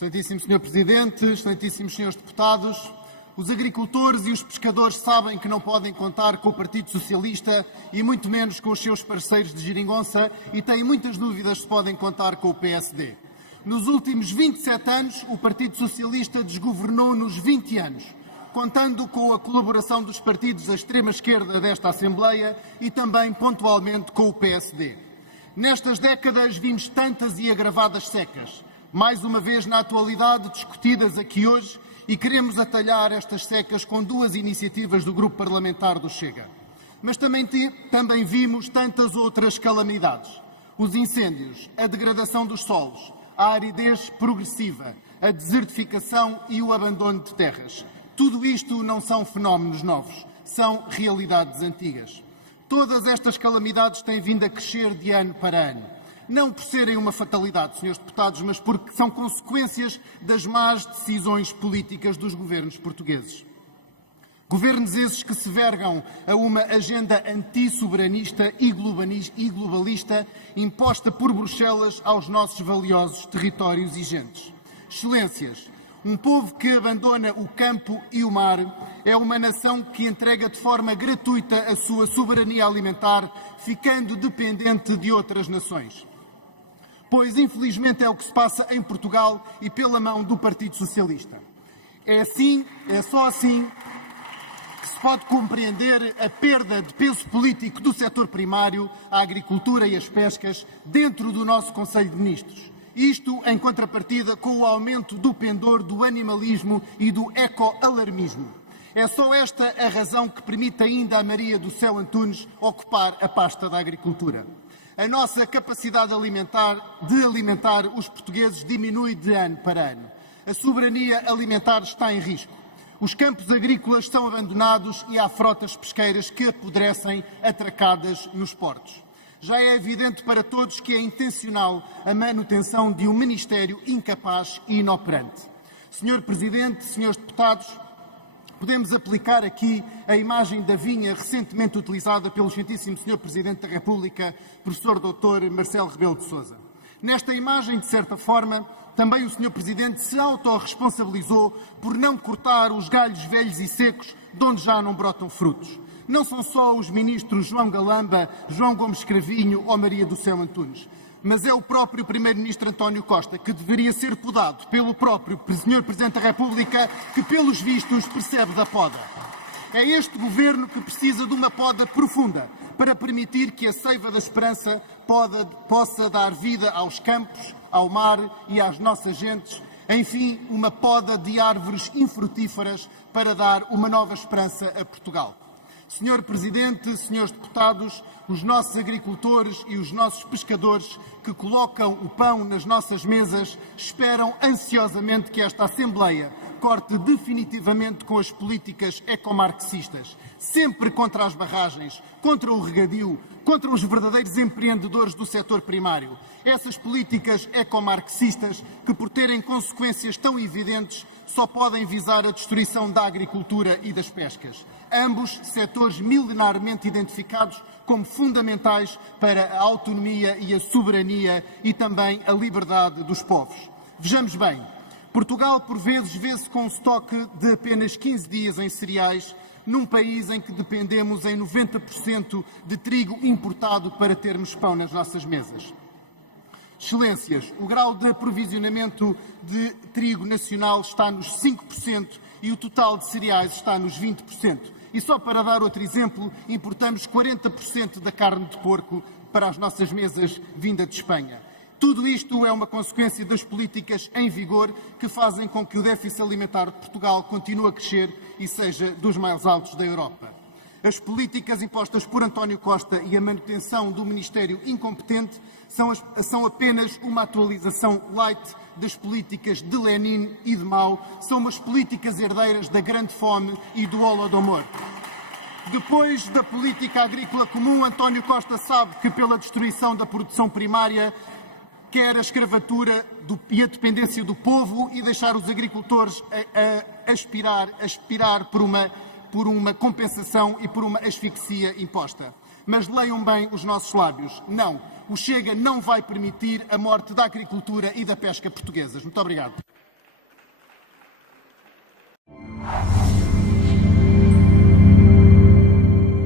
Excelentíssimo Sr. Presidente, excelentíssimos Srs. Deputados, os agricultores e os pescadores sabem que não podem contar com o Partido Socialista e muito menos com os seus parceiros de geringonça e têm muitas dúvidas se podem contar com o PSD. Nos últimos 27 anos, o Partido Socialista desgovernou nos 20 anos, contando com a colaboração dos partidos da extrema-esquerda desta Assembleia e também, pontualmente, com o PSD. Nestas décadas vimos tantas e agravadas secas, mais uma vez na atualidade discutidas aqui hoje, e queremos atalhar estas secas com duas iniciativas do Grupo Parlamentar do Chega. Mas também vimos tantas outras calamidades. Os incêndios, a degradação dos solos, a aridez progressiva, a desertificação e o abandono de terras. Tudo isto não são fenómenos novos, são realidades antigas. Todas estas calamidades têm vindo a crescer de ano para ano. Não por serem uma fatalidade, Srs. Deputados, mas porque são consequências das más decisões políticas dos governos portugueses. Governos esses que se vergam a uma agenda antissoberanista e globalista imposta por Bruxelas aos nossos valiosos territórios e gentes. Excelências, um povo que abandona o campo e o mar é uma nação que entrega de forma gratuita a sua soberania alimentar, ficando dependente de outras nações. Pois, infelizmente, é o que se passa em Portugal e pela mão do Partido Socialista. É só assim que se pode compreender a perda de peso político do setor primário, a agricultura e as pescas, dentro do nosso Conselho de Ministros. Isto em contrapartida com o aumento do pendor do animalismo e do ecoalarmismo. É só esta a razão que permite ainda a Maria do Céu Antunes ocupar a pasta da agricultura. A nossa capacidade de alimentar os portugueses diminui de ano para ano. A soberania alimentar está em risco. Os campos agrícolas são abandonados e há frotas pesqueiras que apodrecem atracadas nos portos. Já é evidente para todos que é intencional a manutenção de um Ministério incapaz e inoperante. Sr. Presidente, Srs. Deputados, podemos aplicar aqui a imagem da vinha recentemente utilizada pelo excelentíssimo Sr. Presidente da República, Professor Dr. Marcelo Rebelo de Sousa. Nesta imagem, de certa forma, também o Sr. Presidente se autorresponsabilizou por não cortar os galhos velhos e secos de onde já não brotam frutos. Não são só os ministros João Galamba, João Gomes Cravinho ou Maria do Céu Antunes, mas é o próprio Primeiro-Ministro António Costa, que deveria ser podado pelo próprio Sr. Presidente da República, que, pelos vistos, percebe da poda. É este governo que precisa de uma poda profunda para permitir que a seiva da esperança possa dar vida aos campos, ao mar e às nossas gentes. Enfim, uma poda de árvores infrutíferas para dar uma nova esperança a Portugal. Sr. Presidente, Srs. Deputados, os nossos agricultores e os nossos pescadores que colocam o pão nas nossas mesas esperam ansiosamente que esta Assembleia corte definitivamente com as políticas ecomarxistas, sempre contra as barragens, contra o regadio, contra os verdadeiros empreendedores do setor primário. Essas políticas ecomarxistas que, por terem consequências tão evidentes, só podem visar a destruição da agricultura e das pescas. Ambos setores milenarmente identificados como fundamentais para a autonomia e a soberania e também a liberdade dos povos. Vejamos bem, Portugal por vezes vê-se com um estoque de apenas 15 dias em cereais, num país em que dependemos em 90% de trigo importado para termos pão nas nossas mesas. Excelências, o grau de aprovisionamento de trigo nacional está nos 5% e o total de cereais está nos 20%. E só para dar outro exemplo, importamos 40% da carne de porco para as nossas mesas vinda de Espanha. Tudo isto é uma consequência das políticas em vigor que fazem com que o déficit alimentar de Portugal continue a crescer e seja dos mais altos da Europa. As políticas impostas por António Costa e a manutenção do Ministério incompetente são apenas uma atualização light das políticas de Lenin e de Mao, são umas políticas herdeiras da grande fome e do Holodomor. Depois da política agrícola comum, António Costa sabe que pela destruição da produção primária quer a escravatura e a dependência do povo e deixar os agricultores a aspirar por uma compensação e por uma asfixia imposta. Mas leiam bem os nossos lábios. Não, o Chega não vai permitir a morte da agricultura e da pesca portuguesas. Muito obrigado.